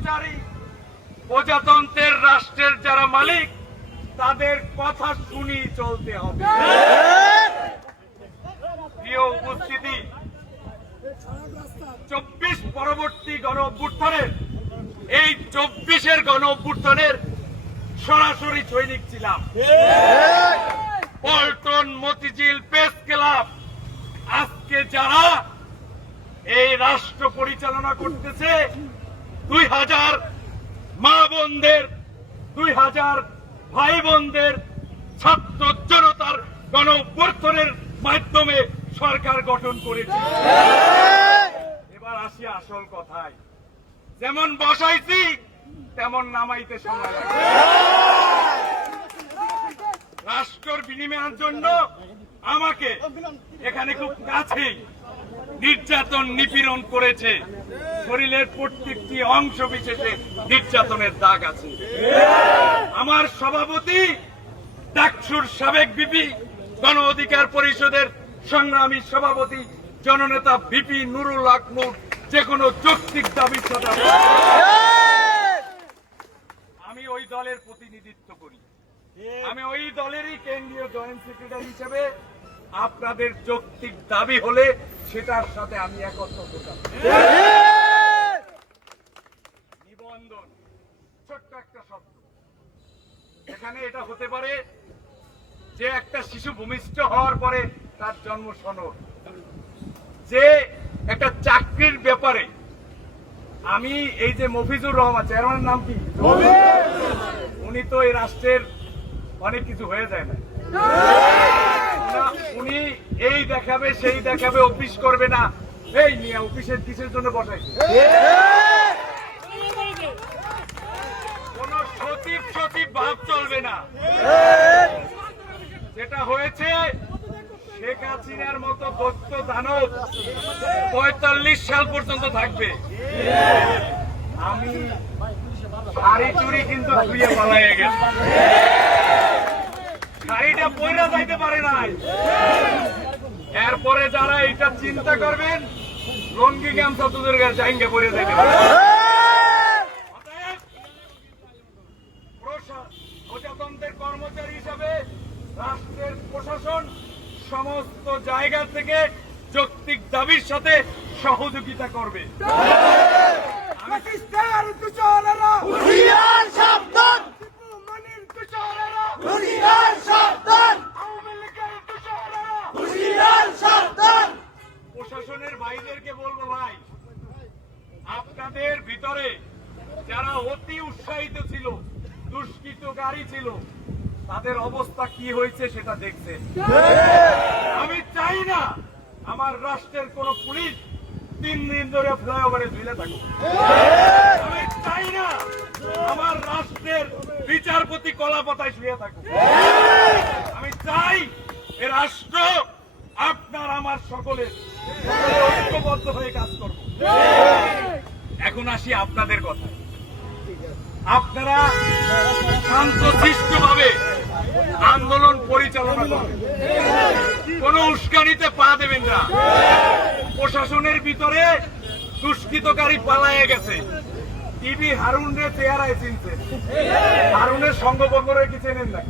কর্মচারী, প্রজাতন্ত্রের রাষ্ট্রের যারা মালিক, তাদের কথা শুনি চলতে হবে। প্রিয় উপস্থিতি, চব্বিশ পরবর্তী গণ অভ্যুত্থানের, এই চব্বিশের গণ অভ্যুত্থানের সরাসরি সৈনিক ছিলাম। পল্টন মতিঝিল প্রেস ক্লাব, আজকে যারা এই রাষ্ট্র পরিচালনা করতেছে দুই হাজার মা বোনদের দুই হাজার ভাই বোনদের ছাত্র জনতার গণ মাধ্যমে সরকার গঠন করেছে। এবার আসি আসল কথায়। যেমন বসাইছি, তেমন নামাইতে সময় লাগে রাষ্ট্রের বিনিময়ের জন্য আমাকে এখানে খুব কাছেই নির্যাতন নিপীড়ন করেছে। শরীরের প্রত্যেকটি অংশ বিশেষে নির্যাতনের দাগ আছে। আমার সভাপতি, ডাকসুর সাবেক বিপি গণ অধিকার পরিষদের সংগ্রামী সভাপতি, জননেতা বিপি নুরুল হক নূর যে কোনো যৌক্তিক সাথে আমি ওই দলের প্রতিনিধিত্ব করি। আমি ওই দলেরই কেন্দ্রীয় জয়েন্ট সেক্রেটারি হিসেবে আপনাদের যৌক্তিক দাবি হলে সেটার সাথে আমি একত্র নিবন্ধন ছোট্ট একটা শব্দ। এখানে এটা হতে পারে যে একটা শিশু ভূমিষ্ঠ হওয়ার পরে তার জন্ম সনদ। যে একটা চাকরির ব্যাপারে আমি এই যে মফিজুর রহমান চেয়ারম্যানের নাম কি? উনি তো এই রাষ্ট্রের অনেক কিছু হয়ে যায় না, উনি এই দেখাবে, সেই দেখাবে, অফিস করবে না। এই নিয়ে অফিসের কিসের জন্য বসাইছে? কোন সচিব সচিব ভাব চলবে না। যেটা হয়েছে, শেখ হাসিনার মতো দত্ত দানব পঁয়তাল্লিশ সাল পর্যন্ত থাকবে। আমি শাড়ি চুরি কিন্তু ধুয়ে পালাইয়ে গেছে। শাড়িটা যাইতে পারে নাই। এরপরে যারা এটা চিন্তা করবেন, লঙ্গি গামছা তোদের জাইঙ্গে পরে যাইতে পারে। প্রজাতন্ত্রের কর্মচারী হিসাবে রাষ্ট্রের প্রশাসন সমস্ত জায়গা থেকে যৌক্তিক দাবির সাথে সহযোগিতা করবে। পাকিস্তান ভিতরে যারা অতি উৎসাহিত ছিল দুষ্কৃতকারী ছিল, তাদের অবস্থা কি হয়েছে সেটা দেখছে। আমি চাই না আমার রাষ্ট্রের কোন পুলিশ তিন দিন ধরে ফ্লাইওভারে ঝুলে থাকুক। আমি চাই না আমার রাষ্ট্রের বিচারপতি কলা পাতায় শুয়ে থাকুক। আমি চাই এ রাষ্ট্র আপনার আমার সকলের ঐক্যবদ্ধ হয়ে কাজ করব এখন আসি আপনাদের কথা আপনারা শান্ত ভাবে আন্দোলন পরিচালনা করবেন কোন উস্কানিতে পা দেবেন না। প্রশাসনের ভিতরে দুষ্কৃতকারী পালায়ে গেছে। টিভি হারুন রে চেয়ারায় চিনছে। হারুনের সঙ্গভঙ্গরে কি চেনেন না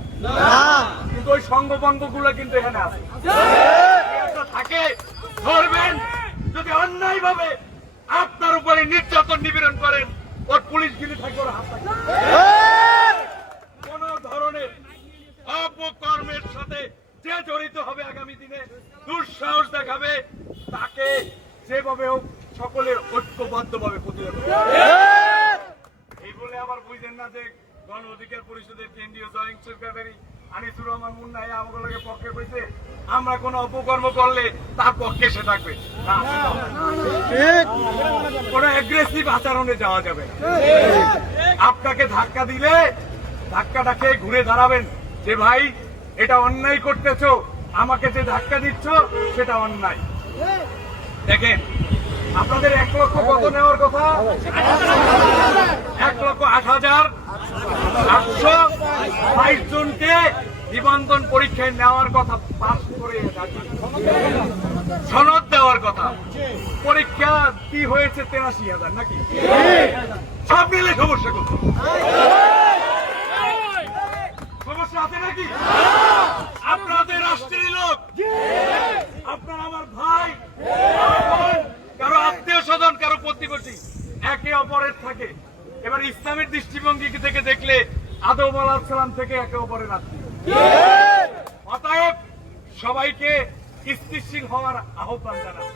কিন্তু ওই সঙ্গভঙ্গগুলো কিন্তু এখানে আছে। থাকে, ধরবেন। যদি অন্যায় ভাবে আপনার উপরে নির্যাতন নিপীড়ন করেন, ওর পুলিশ গিরি থাকবে, ওর হাত কোন ধরনের অপকর্মের সাথে যে জড়িত হবে আগামী দিনে, দুঃসাহস দেখাবে, তাকে যেভাবে হোক সকলের ঐক্যবদ্ধ ভাবে প্রতিরোধ এই বলে আবার বুঝলেন না যে গণ অধিকার পরিষদের কেন্দ্রীয় জয়েন্ট সেক্রেটারি আনিসুর রহমান মুন্না পক্ষে কইছে আমরা অপকর্ম করলে তার পক্ষে সে থাকবে। আচরণে যাওয়া যাবে আপনাকে ধাক্কা দিলে ধাক্কাটা খেয়ে ঘুরে দাঁড়াবেন যে, ভাই, এটা অন্যায় করতেছ, আমাকে যে ধাক্কা দিচ্ছ, সেটা অন্যায়। দেখেন, আপনাদের এক লক্ষ কত নেওয়ার কথা? এক লক্ষ আট হাজার আটশো বাইশ জনকে নিবন্ধন পরীক্ষায় নেওয়ার কথা পাস করে সনদ দেওয়ার কথা। পরীক্ষা কি হয়েছে তেরাশি হাজার নাকি? সব মিলে সমস্যা কোথায়? সমস্যা আছে নাকি? আপনাদের রাষ্ট্রের লোক। আপনার আমার ভাই কারও আত্মীয় স্বজন, কারও প্রতিবেশী একে অপরের থাকে। এবার ইসলামের দৃষ্টিভঙ্গি থেকে দেখলে আদম আলাহিসাল্লাম থেকে একে অপরের আত্মীয়। সবাইকে স্থিতিশীল হওয়ার আহ্বান জানান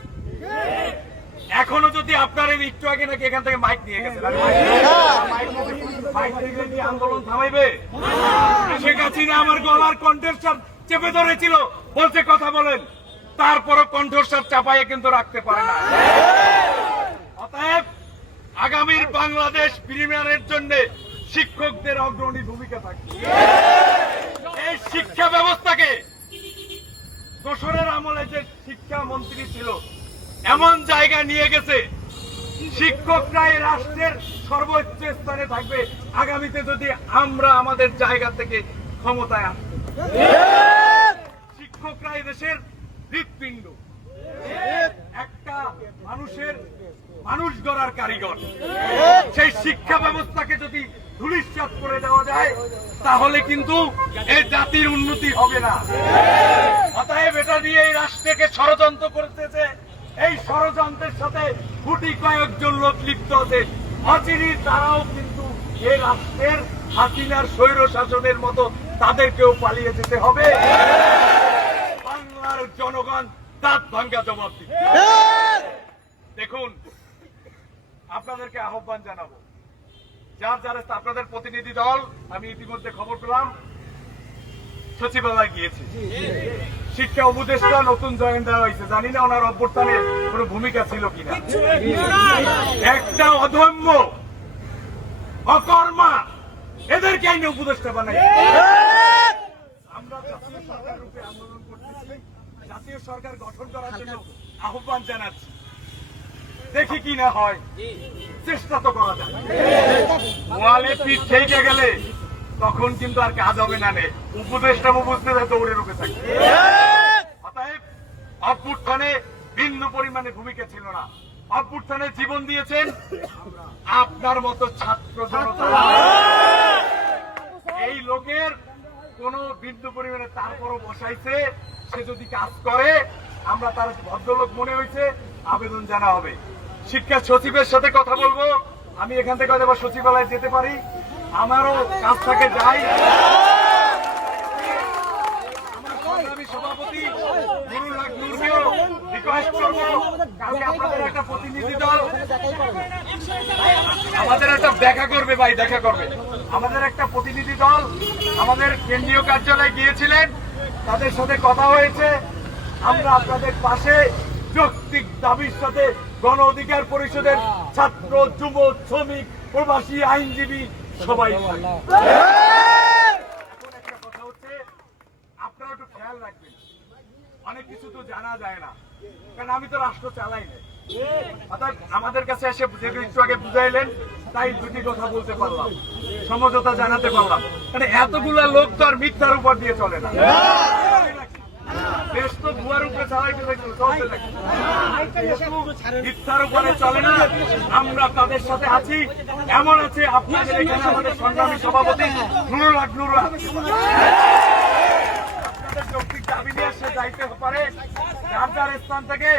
এখনও যদি আপনার একটু আগে নাকি এখান থেকে মাইক নিয়ে থেকে আন্দোলন থামাইবে? শেখ হাসিনা আমার গলার কণ্ঠস্বর চেপে ধরেছিল, বলছে, কথা বলেন। তারপরও কণ্ঠস্বর চাপাইয়ে কিন্তু রাখতে পারে না। অতএব আগামীর বাংলাদেশ প্রিমিয়ারের জন্য শিক্ষকদের অগ্রণী ভূমিকা থাকবে। এই শিক্ষা ব্যবস্থাকে দোসরের আমলে যে শিক্ষা মন্ত্রী ছিল, এমন জায়গায় নিয়ে গেছে, শিক্ষকরা এই রাষ্ট্রের সর্বোচ্চ স্থানে থাকবে। আগামীতে যদি আমরা আমাদের জায়গা থেকে ক্ষমতায় আসি। শিক্ষকরা এই দেশের হৃৎপিণ্ড। একটা মানুষের মানুষ গড়ার কারিগর। সেই শিক্ষা ব্যবস্থাকে যদি ধুলিশ্বাত করে দেওয়া যায় তাহলে কিন্তু এই জাতির উন্নতি হবে না। অতএব এটা দিয়ে এই রাষ্ট্রকে ষড়যন্ত্র করতেছে। এই ষড়যন্ত্রের সাথে গুটি কয়েকজন লোক লিপ্ত আছে। অচিরি তারাও কিন্তু এই রাষ্ট্রের হাসিনার স্বৈর শাসনের মতো তাদেরকেও পালিয়ে যেতে হবে। বাংলার জনগণ দাঁত ভাঙ্গা জবাব দিবে দেখুন আপনাদেরকে আহ্বান জানাব যার যারা আপনাদের প্রতিনিধি দল আমি ইতিমধ্যে খবর পেলাম সচিবালয় গিয়েছে। শিক্ষা উপদেষ্টা নতুন জয়েন দেওয়া হয়েছে। জানি না ওনার অভ্যর্থনে কোনো ভূমিকা ছিল কিনা। একটা অধম্য অকর্মা এদেরকে আইনে উপদেষ্টা বানাই। আমরা জাতীয় সরকার রূপে আন্দোলন করতেছি। জাতীয় সরকার গঠন করার জন্য আহ্বান জানাচ্ছি। দেখি কি না হয়। চেষ্টা তো করা যায়। ওয়ালে পিঠ থেকে গেলে তখন কিন্তু আর কাজ হবে না নে উপদেশটা বুঝতে যায় দৌড়ে রূপে থাকে অতএব অভ্যুত্থানে ভিন্ন পরিমাণে ভূমিকা ছিল না। অভ্যুত্থানে জীবন দিয়েছেন আপনার মতো ছাত্র জনতা। এই লোকের কোন বিন্দু পরিমাণে তারপরও বসাইছে সে যদি কাজ করে আমরা তার ভদ্রলোক মনে হয়েছে আবেদন জানা হবে। শিক্ষা সচিবের সাথে কথা বলব। আমি এখান থেকে হয়তো সচিবালয়ে যেতে পারি। আমারও কাজ থাকে, যাই। সভাপতি রিকোয়েস্ট আপনাদের একটা প্রতিনিধি দল। আমাদের একটা দেখা করবে ভাই, দেখা করবে। আমাদের একটা প্রতিনিধি দল আমাদের কেন্দ্রীয় কার্যালয়ে গিয়েছিলেন। তাদের সাথে কথা হয়েছে। আমরা আপনাদের পাশে যৌক্তিক দাবির সাথে গণ অধিকার পরিষদের ছাত্র যুব শ্রমিক প্রবাসী আইনজীবী সবাই একটা কথা হচ্ছে আপনারা একটু খেয়াল রাখবেন। অনেক কিছু তো জানা যায় না কারণ আমি তো রাষ্ট্র চালাই না অর্থাৎ আমাদের কাছে এসে একটু আগে বুঝাইলেন তাই দুটি কথা বলতে পারলাম সমঝোতা জানাতে পারলাম। মানে এতগুলা লোক তো আর মিথ্যার উপর দিয়ে চলে না। দেশ তো ভুয়ার উপরে মিথ্যার উপরে চলে না, আমরা তাদের সাথে আছি, এমন আছে, আপনাদের এখানে আমাদের সংগ্রামী সভাপতি স্থান থেকে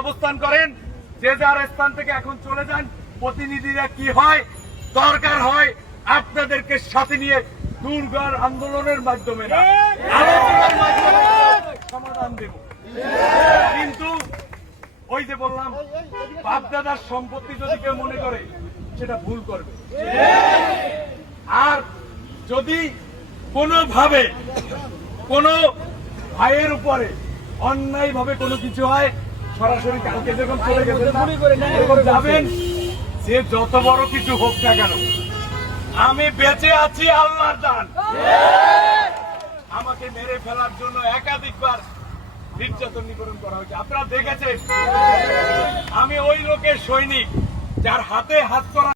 অবস্থান করেন, যে যার স্থান থেকে এখন চলে যান, প্রতিনিধিরা কি হয়, দরকার হয়, আপনাদেরকে সাথে নিয়ে দুর্গার আন্দোলনের মাধ্যমে আলোচনার মাধ্যমে সমাধান দেব। কিন্তু ওই যে বললাম, বাপদাদার সম্পত্তি যদি কেউ মনে করে, সেটা ভুল করবে। আর যদি কোনোভাবে কোন ভাইয়ের উপরে অন্যায় ভাবে কোনো কিছু হয়, সরাসরি কালকে যখন চলে গেছেন যাবেন যে যত বড় কিছু হোক না কেন, আমি বেঁচে আছি আল্লাহর দান। আমাকে মেরে ফেলার জন্য একাধিকবার নির্যাতন নিবরণ করা হয়েছে। আপনারা দেখেছেন? আমি ওই লোকের সৈনিক যার হাতে হাত করা